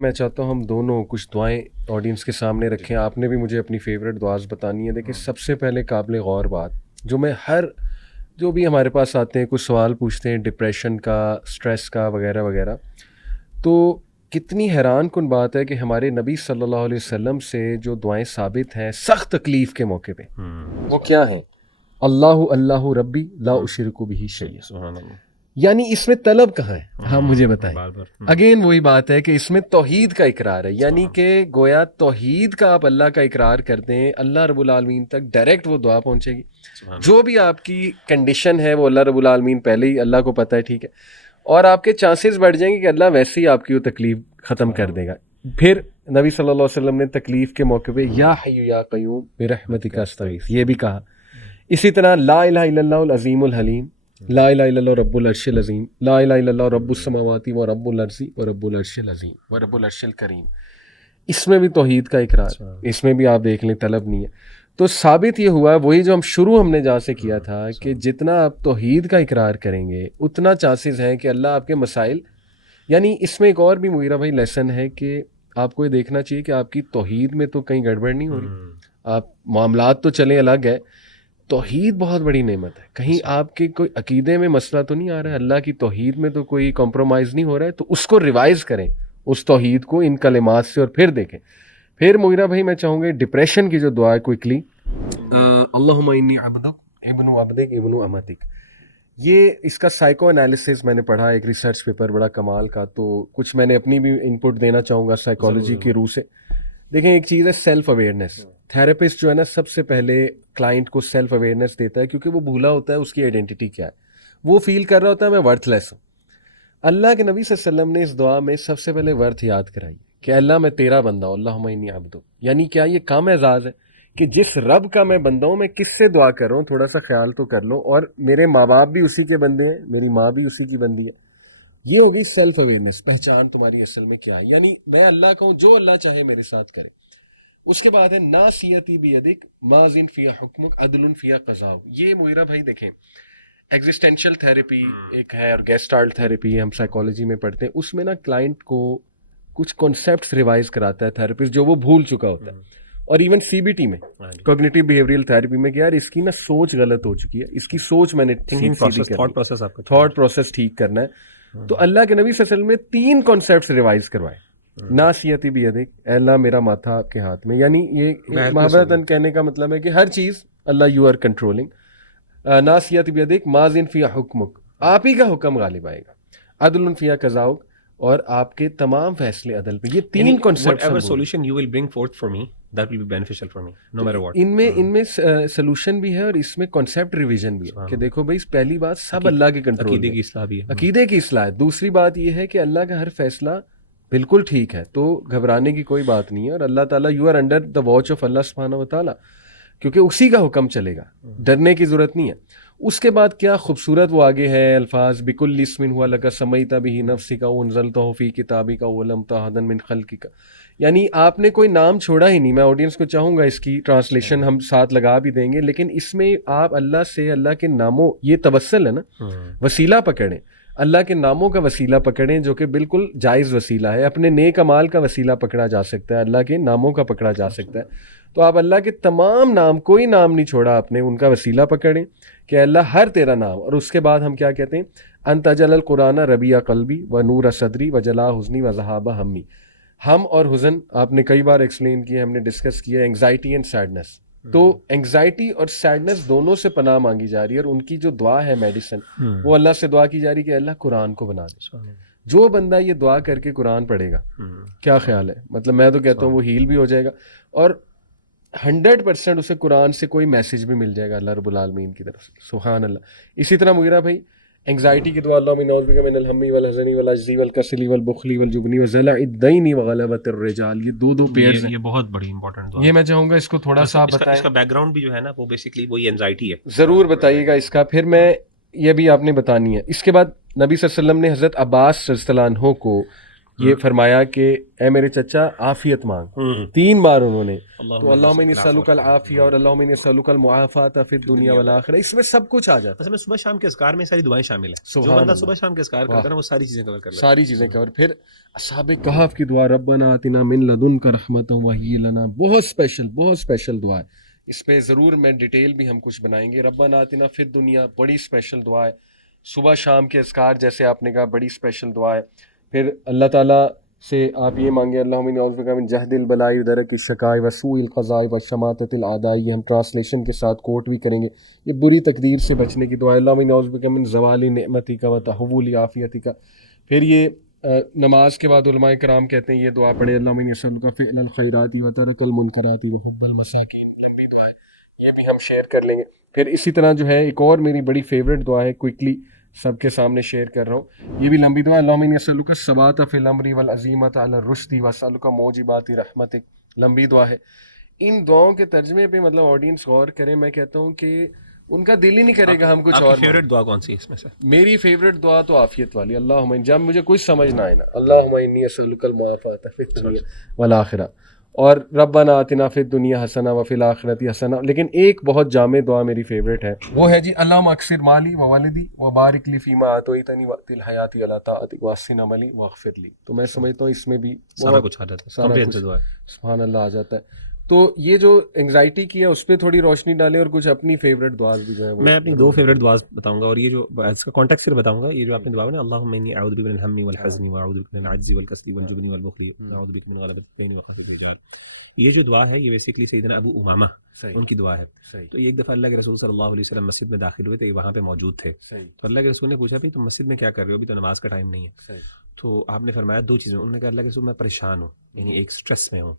میں چاہتا ہوں ہم دونوں کچھ دعائیں آڈینس کے سامنے رکھیں. آپ نے بھی مجھے اپنی فیوریٹ دعاز بتانی ہے. دیکھیں سب سے پہلے قابل غور بات جو میں جو بھی ہمارے پاس آتے ہیں کچھ سوال پوچھتے ہیں ڈپریشن کا، اسٹریس کا وغیرہ وغیرہ، تو کتنی حیران کن بات ہے کہ ہمارے نبی صلی اللہ علیہ وسلم سے جو دعائیں ثابت ہیں سخت تکلیف کے موقع پہ، وہ کیا ہیں؟ اللہ اللہ ربی لا اشرک بہ شیئا. سبحان اللہ. یعنی اس میں طلب کہاں ہے؟ ہاں مجھے بتائیں. اگین وہی بات ہے کہ اس میں توحید کا اقرار ہے، یعنی کہ گویا توحید کا آپ اللہ کا اقرار کرتے ہیں، اللہ رب العالمین تک ڈائریکٹ وہ دعا پہنچے گی. جو بھی آپ کی کنڈیشن ہے وہ اللہ رب العالمین پہلے ہی اللہ کو پتہ ہے، ٹھیک ہے، اور آپ کے چانسز بڑھ جائیں گے کہ اللہ ویسے ہی آپ کی وہ تکلیف ختم کر دے گا. پھر نبی صلی اللہ علیہ وسلم نے تکلیف کے موقع پہ یا حی یا قیوم برحمتک استغیث یہ بھی کہا. اسی طرح لا الہ الا اللہ العظیم الحلیم، لا الہ الا اللہ رب العرش العظیم، لا الہ الا اللہ رب السماوات و رب الارض و رب العرش العظیم و رب العرش الکریم. اس میں بھی توحید کا اقرار، اس میں بھی آپ دیکھ لیں طلب نہیں ہے. تو ثابت یہ ہوا وہی جو ہم نے جہاں سے کیا تھا کہ جتنا آپ توحید کا اقرار کریں گے اتنا چانسز ہیں کہ اللہ آپ کے مسائل، یعنی اس میں ایک اور بھی مغیرہ بھائی لیسن ہے کہ آپ کو یہ دیکھنا چاہیے کہ آپ کی توحید میں تو کہیں گڑبڑ نہیں ہو رہی. آپ معاملات تو چلیں الگ ہے، توحید بہت بڑی نعمت ہے. کہیں آپ کے کوئی عقیدے میں مسئلہ تو نہیں آ رہا ہے، اللہ کی توحید میں تو کوئی کمپرومائز نہیں ہو رہا ہے، تو اس کو ریوائز کریں اس توحید کو ان کلمات سے اور پھر دیکھیں. پھر مغیرہ بھائی میں چاہوں گا ڈپریشن کی جو دعا ہے کوئکلی، اللہم انی عبدک ابن عبدک ابن امتک، یہ اس کا سائیکو انالیسس میں نے پڑھا ایک ریسرچ پیپر بڑا کمال کا، تو کچھ میں نے اپنی بھی انپٹ دینا چاہوں گا سائیکالوجی کی روح سے. دیکھیں ایک چیز ہے سیلف اویئرنیس. تھراپسٹ جو ہے نا سب سے پہلے کلائنٹ کو سیلف اویئرنیس دیتا ہے کیونکہ وہ بھولا ہوتا ہے اس کی آئیڈینٹی کیا ہے، وہ فیل کر رہا ہوتا ہے میں ورتھ لیس ہوں. اللہ کے نبی صلی اللہ علیہ وسلم نے اس دعا میں سب سے پہلے ورتھ یاد کرائی کہ اللہ میں تیرا بندہ ہوں، اللہم انی عبدک. یعنی کیا یہ کام اعزاز ہے کہ جس رب کا میں بندہ ہوں میں کس سے دعا کر رہا ہوں، تھوڑا سا خیال تو کر لو، اور میرے ماں باپ بھی اسی کے بندے ہیں، میری ماں بھی اسی کی بندی ہے. یہ ہوگی سیلف اویئرنیس، پہچان تمہاری اصل میں کیا ہے، یعنی میں اللہ کا ہوں، جو اللہ چاہے میرے ساتھ کرے. اس کے بعد ہے ناصیتی بیدک ماضٍ فی حکمک عدل فی قضاء. یہ مغیرہ بھائی دیکھیں ایگزسٹینشل تھراپی ایک ہے اور گیسٹالٹ تھراپی ہم سائیکالوجی میں پڑھتے ہیں، اس میں نا کلائنٹ کو کچھ کانسیپٹس ریوائز کراتا ہے تھراپسٹ جو وہ بھول چکا ہوتا ہے. اور ایون سی بی ٹی میں کوگنیٹو بیہیویئرل تھراپی میں کہ یار اس کی نا سوچ غلط ہو چکی ہے، اس کی سوچ میں نے تھاٹ پروسیس ٹھیک کرنا ہے. تو اللہ کے نبی صلی اللہ علیہ وسلم نے 3 کانسیپٹس ریوائز کروائے. ناصیتی بیدک، اے اللہ میرا ماتھا آپ کے ہاتھ میں، یعنی یہ محبتاً کہنے کا مطلب ہے کہ ہر چیز اللہ یو آر کنٹرولنگ. ناصیتی بیدک ماضٍ فی حکمک، آپ ہی کا حکم غالب آئے گا. عدل فی قضاؤک، اور آپ کے تمام فیصلے عدل پہ. یہ 3 ان میں سولوشن بھی ہے اور اس میں کانسیپٹ ریویژن بھی ہے کہ دیکھو بھائی پہلی بات سب اللہ کے کنٹرول، عقیدے کی اصلاح ہے. دوسری بات یہ ہے کہ اللہ کا ہر فیصلہ بالکل ٹھیک ہے، تو گھبرانے کی کوئی بات نہیں ہے، اور اللہ تعالیٰ you are under the watch of Allah سبحانہ و تعالیٰ، کیونکہ اسی کا حکم چلے گا، ڈرنے کی ضرورت نہیں ہے. اس کے بعد کیا خوبصورت وہ آگے ہے الفاظ، بکل اسم ہوا لگا سمیت بہ نفسک وانزلتہ فی کتابک ولم تہدن من خلقک. یعنی آپ نے کوئی نام چھوڑا ہی نہیں. میں آڈینس کو چاہوں گا اس کی ٹرانسلیشن ہم ساتھ لگا بھی دیں گے، لیکن اس میں آپ اللہ سے اللہ کے ناموں، یہ توسل ہے نا، وسیلہ پکڑیں، اللہ کے ناموں کا وسیلہ پکڑیں جو کہ بالکل جائز وسیلہ ہے. اپنے نیک اعمال کا وسیلہ پکڑا جا سکتا ہے، اللہ کے ناموں کا پکڑا جا سکتا ہے. تو آپ اللہ کے تمام نام، کوئی نام نہیں چھوڑا آپ نے، ان کا وسیلہ پکڑیں کہ اللہ ہر تیرا نام. اور اس کے بعد ہم کیا کہتے ہیں، ان تجعل القرآن ربیع قلبی و نور صدری و جلاء حزنی و ذہاب ہمی. ہم اور حزن آپ نے کئی بار ایکسپلین کیا، ہم نے ڈسکس کیا اینگزائٹی اینڈ سیڈنس. تو اینگزائٹی اور سیڈنس دونوں سے پناہ مانگی جا رہی ہے، اور ان کی جو دعا ہے میڈیسن، وہ اللہ سے دعا کی جا رہی ہے کہ اللہ قرآن کو بنا دے. جو بندہ یہ دعا کر کے قرآن پڑھے گا، کیا خیال ہے، مطلب میں تو کہتا ہوں وہ ہیل بھی ہو جائے گا، اور 100% اسے قرآن سے کوئی میسج بھی مل جائے گا اللہ رب العالمین کی طرف سے. سبحان اللہ. اسی طرح مغیرہ بھائی اینگزائٹی کی دعا، اللہم نعوذ بک من الہم والحزن والعجز والکسل والبخل والجبن وضلع الدین وغلبۃ الرجال. یہ دو پیئرز ہیں، یہ بہت بڑی امپورٹنٹ دعا. یہ میں چاہوں گا اس کو تھوڑا سا بتائیں. اس کا بیک گراؤنڈ بھی جو ہے نا وہ بیسیکلی وہی اینزائٹی ہے، ضرور بتائیے گا اس کا. پھر میں یہ بھی آپ نے بتانی ہے. اس کے بعد نبی صلی اللہ علیہ وسلم نے حضرت عباس رضی اللہ عنہ کو یہ فرمایا کہ اے میرے چچا عافیت مانگ، 3 بار انہوں نے، تو اللہم انی اسألک العافیہ اور اللہم انی اسألک المعافات فی الدنیا والآخرہ، اس میں سب کچھ آ جاتا ہے. اصل میں صبح شام کے اذکار میں ساری دعائیں شامل ہیں. جو بندہ صبح شام کے اذکار کرتا ہے نا وہ ساری چیزیں کور کر لیتا ہے. ساری چیزیں کور. پھر اصحاب کہف کی دعا ربنا آتنا من لدنک رحمۃ وہی لنا، بہت اسپیشل دعا ہے. اس پہ ضرور میں ڈیٹیل بھی ہم کچھ بنائیں گے. ربنا آتنا فی الدنیا بڑی اسپیشل دعا ہے. صبح شام کے اذکار جیسے آپ نے کہا بڑی اسپیشل دعا ہے. پھر اللہ تعالیٰ سے آپ یہ مانگے اللہم انی اعوذ بک من جہد البلاء ودرک الشقاء وسوء القضاء وشماتۃ الاعداء. یہ ہم ٹرانسلیشن کے ساتھ کوٹ بھی کریں گے. یہ بری تقدیر سے بچنے کی دعا ہے. اللہم انی اعوذ بک من زوال نعمتک وتحول عافیتک. پھر یہ نماز کے بعد علماء کرام کہتے ہیں یہ دعا پڑھے اللہم انی اسألک فعل الخیرات وترک المنکرات وحب المساکین. لمبی دعا ہے، یہ بھی ہم شیئر کر لیں گے. پھر اسی طرح جو ہے ایک اور میری بڑی فیوریٹ دعا ہے، کوئکلی سب کے سامنے شیئر کر رہا ہوں. یہ بھی لمبی دعا ہے. اللہم انی اسألک الثبات فی الامر والعزیمۃ علی الرشد واسألک موجبات رحمتک. لمبی دعا ہے. ان دعاؤں کے ترجمے پہ مطلب آڈینس غور کریں. میں کہتا ہوں کہ ان کا دل ہی نہیں کرے گا ہم کچھ اور. فیوریٹ دعا کون سی ہے اس میں سے؟ میری فیوریٹ دعا تو عافیت والی. اللہم جب مجھے کچھ سمجھ نہ آئے نا، اللہم انی اسألک المعافات فی الدنیا والآخرہ، اور ربنا آتنا فی الدنیا حسنہ وفی الآخرۃ حسنہ. لیکن ایک بہت جامع دعا میری فیوریٹ ہے، وہ ہے جی اللہم اکثر مالی وولدی وبارک لی فیما اعطیتنی وقت الحیات علی طاعتک واحسن عملی واغفر لی. تو میں سمجھتا ہوں اس میں بھی سارا کچھ آ جاتا ہے، سارا کچھ دعا ہے. سبحان اللہ آ جاتا ہے. تو یہ جو انگزائٹی کی ہے اس پہ تھوڑی روشنی ڈالیں، اور کچھ اپنی فیوریٹ دعاز بھی جو ہے میں اپنی 2 فیوریٹ دعاز بتاؤں گا، اور یہ جو اس کا کانٹیکٹ صرف بتاؤں گا. یہ جو آپ نے دعا ہے نا اللہم انی اعوذ بک من الہم والحزن واعوذ بک من العجز والکسل والجبن والبخل واعوذ بک من غلبۃ الدین وقہر الرجال. یہ جو دعا ہے یہ بیسیکلی سیدنا ابو امامہ ان کی دعا ہے. تو یہ ایک دفعہ اللہ کے رسول صلی اللہ علیہ وسلم مسجد میں داخل ہوئے تو یہ وہاں پہ موجود تھے. تو اللہ کے رسول نے پوچھا بھی تم مسجد میں کیا کر رہے ہو، ابھی تو نماز کا ٹائم نہیں ہے. تو آپ نے فرمایا 2 چیزیں. انہوں نے کہا اللہ کے رسول میں پریشان ہوں، یعنی ایک سٹریس میں ہوں،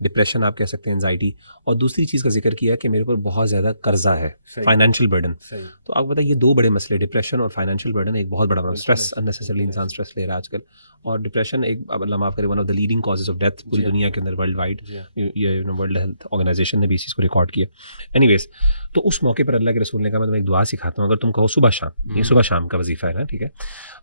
ڈپریشن آپ کہہ سکتے ہیں، انزائٹی، اور دوسری چیز کا ذکر کیا کہ میرے اوپر بہت زیادہ قرضہ ہے، فائنینشیل برڈن. تو آپ کو پتہ ہے یہ 2 بڑے مسئلے، ڈپریشن اور فائنینشیل برڈن ایک بہت بڑا اسٹریس، اننیسیسریلی انسان اسٹریس لے رہا ہے آج کل. اور ڈپریشن ایک اللہ معاف کرے one of the leading causes of death پوری دنیا کے اندر ورلڈ وائڈ. یہ ورلڈ ہیلتھ آرگنائزیشن نے بھی اس چیز کو ریکارڈ کیا. اینی ویز تو اس موقع پر اللہ کے رسول نے کہا میں تمہیں ایک دعا سکھاتا ہوں، اگر تم کہو صبح شام، یہ صبح شام کا وظیفہ ہے نا، ٹھیک ہے،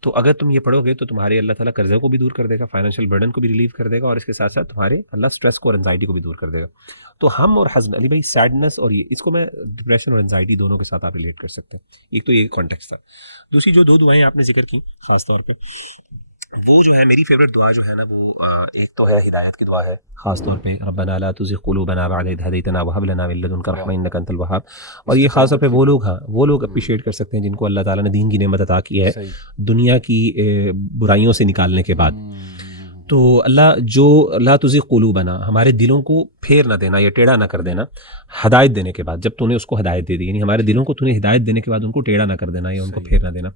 تو اگر تم یہ پڑھو گے تو تمہارے اللہ تعالیٰ قرضے کو بھی دور کر دے گا، فائنینشیل برڈن کو بھی ریلیو کر دے گا، اور اس کے ساتھ ساتھ تمہارے اللہ اسٹریس کو اور انزائٹی کو بھی دور کر دے گا. تو ہم اور حزن علی بھائی سیڈنس اور یہ اس کو میں ڈپریشن اور انزائٹی دونوں کے ساتھ آپ ریلیٹ کر سکتے ہیں. ایک تو یہ کانٹیکسٹ تھا. دوسری جو 2 دعائیں آپ نے ذکر کی خاص طور پہ، وہ جو ہے میری فیوریٹ دعا جو ہے نا، وہ ایک تو ہے ہدایت کی دعا ہے خاص طور پہ ربنا لا تزغ قلوبنا بعد إذ هديتنا وهب لنا من لدنك رحمة إنك أنت الوهاب. اور یہ خاص طور پہ وہ لوگ اپریشیٹ کر سکتے ہیں جن کو اللہ تعالیٰ نے دین کی نعمت عطا کی ہے دنیا کی برائیوں سے نکالنے کے بعد. تو اللہ جو لا تزغ قلوبنا، ہمارے دلوں کو پھیر نہ دینا یا ٹیڑھا نہ کر دینا ہدایت دینے کے بعد. جب تو نے اس کو ہدایت دے دی، یعنی ہمارے دلوں کو تو نے ہدایت دینے کے بعد ان کو ٹیڑھا نہ کر دینا یا ان کو پھیر نہ دینا.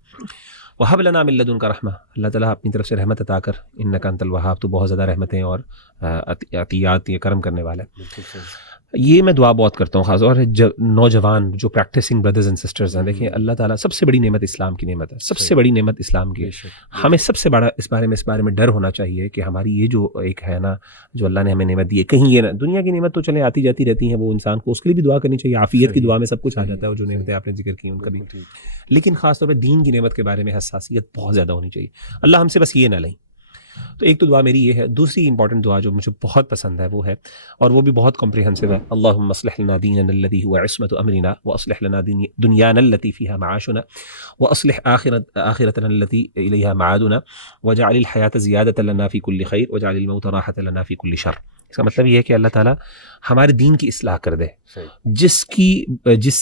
وہب لنا من لدنک رحمہ، اللہ تعالیٰ اپنی طرف سے رحمت عطا کر، انک انت الوہاب، تو بہت زیادہ رحمتیں اور عطیات یا کرم کرنے والا ہے. یہ میں دعا بہت کرتا ہوں خاص. اور نوجوان جو پریکٹسنگ بردرز اینڈ سسٹرز ہیں، دیکھیں اللہ تعالیٰ سب سے بڑی نعمت اسلام کی نعمت ہے، سب سے بڑی نعمت اسلام کی. ہمیں سب سے بڑا اس بارے میں ڈر ہونا چاہیے کہ ہماری یہ جو ایک ہے نا، جو اللہ نے ہمیں نعمت دی ہے، کہیں یہ نا دنیا کی نعمت تو چلیں آتی جاتی رہتی ہیں، وہ انسان کو اس کے لیے بھی دعا کرنی چاہیے. عافیت کی دعا میں سب کچھ آ جاتا ہے، جو نعمتیں آپ نے ذکر کی ان کا بھی. لیکن خاص طور پہ دین کی نعمت کے بارے میں حساسیت بہت زیادہ ہونی چاہیے. اللہ ہم سے بس یہ نہ لیں. تو ایک تو دعا میری یہ ہے. دوسری امپورٹنٹ دعا جو مجھے بہت پسند ہے وہ ہے، اور وہ بھی بہت کمپریہنسو ہے، اللہم اصلح لنا دیننا الذی هو عصمۃ امرنا واصلح لنا دنیانا التي فيها معاشنا واصلح آخرتنا التي الیہا معادنا واجعل الحیاة زیادۃ لنا فی کل خیر واجعل الموت راحۃ لنا فی کل شر. اس کا مطلب یہ ہے کہ اللہ تعالیٰ ہمارے دین کی اصلاح کر دے، جس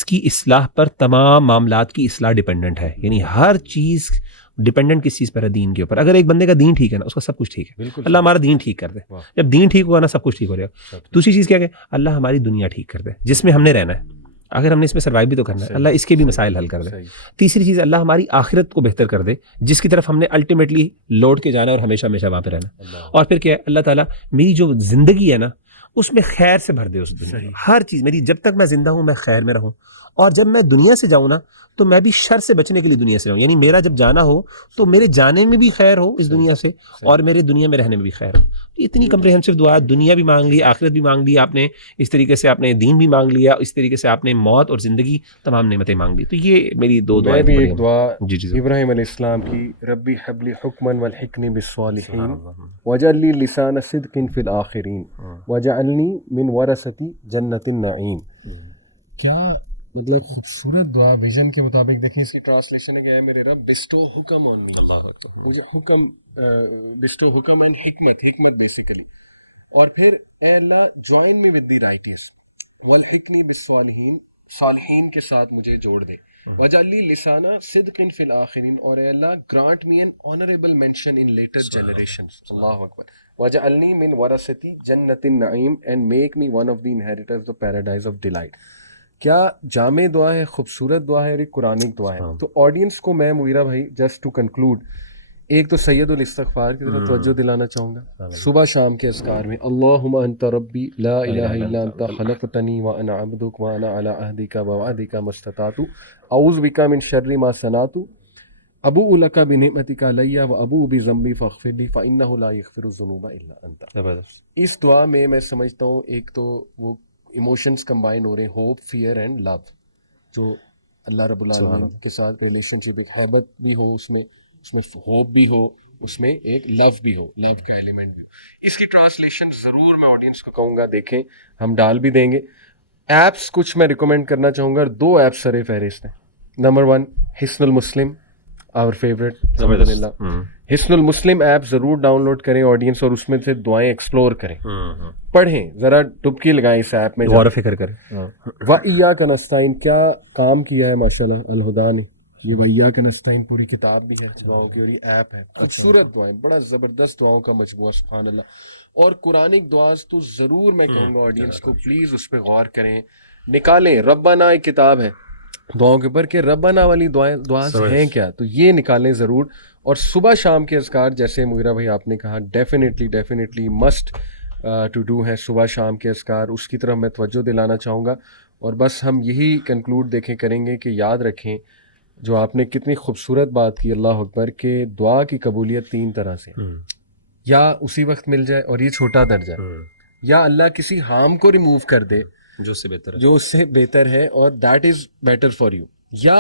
کی اصلاح پر تمام معاملات کی اصلاح ڈیپینڈنٹ ہے. یعنی ہر چیز ڈیپینڈنٹ کس چیز پر ہے؟ دین کے اوپر. اگر ایک بندے کا دین ٹھیک ہے نا، اس کا سب کچھ ٹھیک ہے. اللہ ہمارا دین ٹھیک کر دے. جب دین ٹھیک ہوگا نا، سب کچھ ٹھیک ہو جائے گا. دوسری چیز کیا کہ اللہ ہماری دنیا ٹھیک کر دے جس میں ہم نے رہنا ہے. اگر ہم نے اس میں سروائیو بھی تو کرنا ہے، اللہ اس کے بھی مسائل حل کر دے. تیسری چیز اللہ ہماری آخرت کو بہتر کر دے جس کی طرف ہم نے الٹیمیٹلی لوٹ کے جانا اور ہمیشہ ہمیشہ وہاں پہ رہنا. اور پھر کیا ہے، اللہ تعالیٰ میری جو زندگی ہے نا اس میں خیر سے بھر دے. اس دنیا ہر چیز میری، جب تک میں زندہ ہوں میں خیر میں رہوں، اور جب میں دنیا سے جاؤں نا تو میں بھی شر سے بچنے کے لیے دنیا سے جاؤں، یعنی میرا جب جانا ہو تو میرے جانے میں بھی خیر ہو اس دنیا سے اور میرے دنیا میں رہنے میں بھی خیر ہو. اتنی کمپریہنسو دعا، دنیا بھی مانگ لی، آخرت بھی مانگ لی آپ نے، اس طریقے سے آپ نے دین بھی مانگ لیا، اس طریقے سے آپ نے موت اور زندگی تمام نعمتیں مانگ لی. تو یہ میری دو میں دعائیں بھی پڑھی ایک دعا جی جی ابراہیم علیہ السلام کی، ربی حبلی حکمن والحقنی بالصالحین وجعل لی لسان صدق فی الآخرین وجعلنی من ورثۃ جنت النعیم. کیا مطلب خوبصورت دعا، ویژن کے مطابق. دیکھیں اس کی ٹرانسلیشن ہے میرے رب بسٹو حکم آن می، مجھے حکم بسٹو حکم اینڈ حکمت بیسیکلی. اور پھر اے Allah join me with the righteous والحقنی بالصالحین، صالحین کے ساتھ مجھے جوڑ دے. وجعل لی لسانہ صدق فی الآخرین، اور اے Allah grant me an honourable mention in later generations. Allah اکبر. وجعلنی من ورثۃ جنت النعیم and make me one of the inheritors of paradise of delight. کیا جامع دعا ہے، خوبصورت دعا ہے اور ایک قرآنک دعا ہے. تو آڈینس کو میں مغیرہ بھائی جسٹ ٹو کنکلوڈ ایک تو سید الاستغفار کی طرف توجہ دلانا چاہوں گا. صبح شام کے اذکار میں اللہم انت ربی لا الہ الا انت خلقتنی وانا عبدک وانا علی عہدک ووعدک ما استطعت اعوذ بک من شر ما صنعت ابوء لک بنعمتک علی وابوء بذنبی فاغفر لی فانہ لا یغفر الذنوب الا انت. اس دعا میں میں سمجھتا ہوں ایک تو وہ ایموشنز کمبائن ہو رہے ہیں، ہوپ، فیئر اینڈ لو، جو اللہ رب العالمین کے ساتھ ریلیشن شپ، ایک محبت بھی ہو اس میں ہوپ بھی ہو، اس میں ایک لو بھی ہو، لو کا ایلیمنٹ بھی ہو. اس کی ٹرانسلیشن ضرور میں آڈینس کو کہوں گا دیکھیں، ہم ڈال بھی دیں گے. ایپس کچھ میں ریکمینڈ کرنا چاہوں گا، 2 ایپس سر فہرست ہیں. نمبر 1 حصن المسلم، آور فیوریٹ الحمدللہ. حصن المسلم ایپ ضرور ڈاؤن لوڈ کریں آڈینس، اور اس میں سے دعائیں ایکسپلور کریں، پڑھیں، ذرا ڈبکی لگائیں اس ایپ میں، غور و فکر کریں. وَإِيَّاكَ نَسْتَعِينُ کیا کام کیا ہے ماشاءاللہ الہدا نے. یہ وَإِيَّاكَ نَسْتَعِينُ پوری کتاب بھی ہے دعاؤں کی، اور یہ ایپ ہے. خوبصورت دعائیں، بڑا زبردست دعاؤں کا مجموعہ، سبحان اللہ. اور قرآنک دعاز تو ضرور میں کہوں گا آڈینس کو پلیز اس پہ غور کریں، نکالیں. ربنا ایک کتاب ہے دعاؤں کے اوپر کہ ربنا والی دعاز ہیں کیا، تو یہ نکالیں ضرور. اور صبح شام کے اذکار جیسے مغیرہ بھائی آپ نے کہا ڈیفینیٹلی مسٹ ٹو ڈو ہے صبح شام کے اذکار، اس کی طرف میں توجہ دلانا چاہوں گا. اور بس ہم یہی کنکلوڈ دیکھیں کریں گے کہ یاد رکھیں جو آپ نے کتنی خوبصورت بات کی، اللہ اکبر، کہ دعا کی قبولیت 3 طرح سے، یا اسی وقت مل جائے اور یہ چھوٹا درجہ، یا اللہ کسی ہارم کو ریموو کر دے جو اس سے بہتر ہے اور that is better for you, یا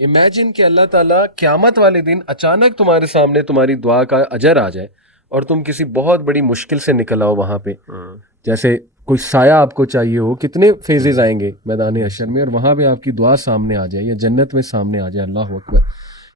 امیجن کہ اللہ تعالیٰ قیامت والے دن اچانک تمہارے سامنے تمہاری دعا کا اجر آ جائے اور تم کسی بہت بڑی مشکل سے نکل آؤ وہاں پہ، جیسے کوئی سایہ آپ کو چاہیے ہو، کتنے فیزز آئیں گے میدان حشر میں، اور وہاں پہ آپ کی دعا سامنے آ جائے یا جنت میں سامنے آ جائے. اللہ اکبر.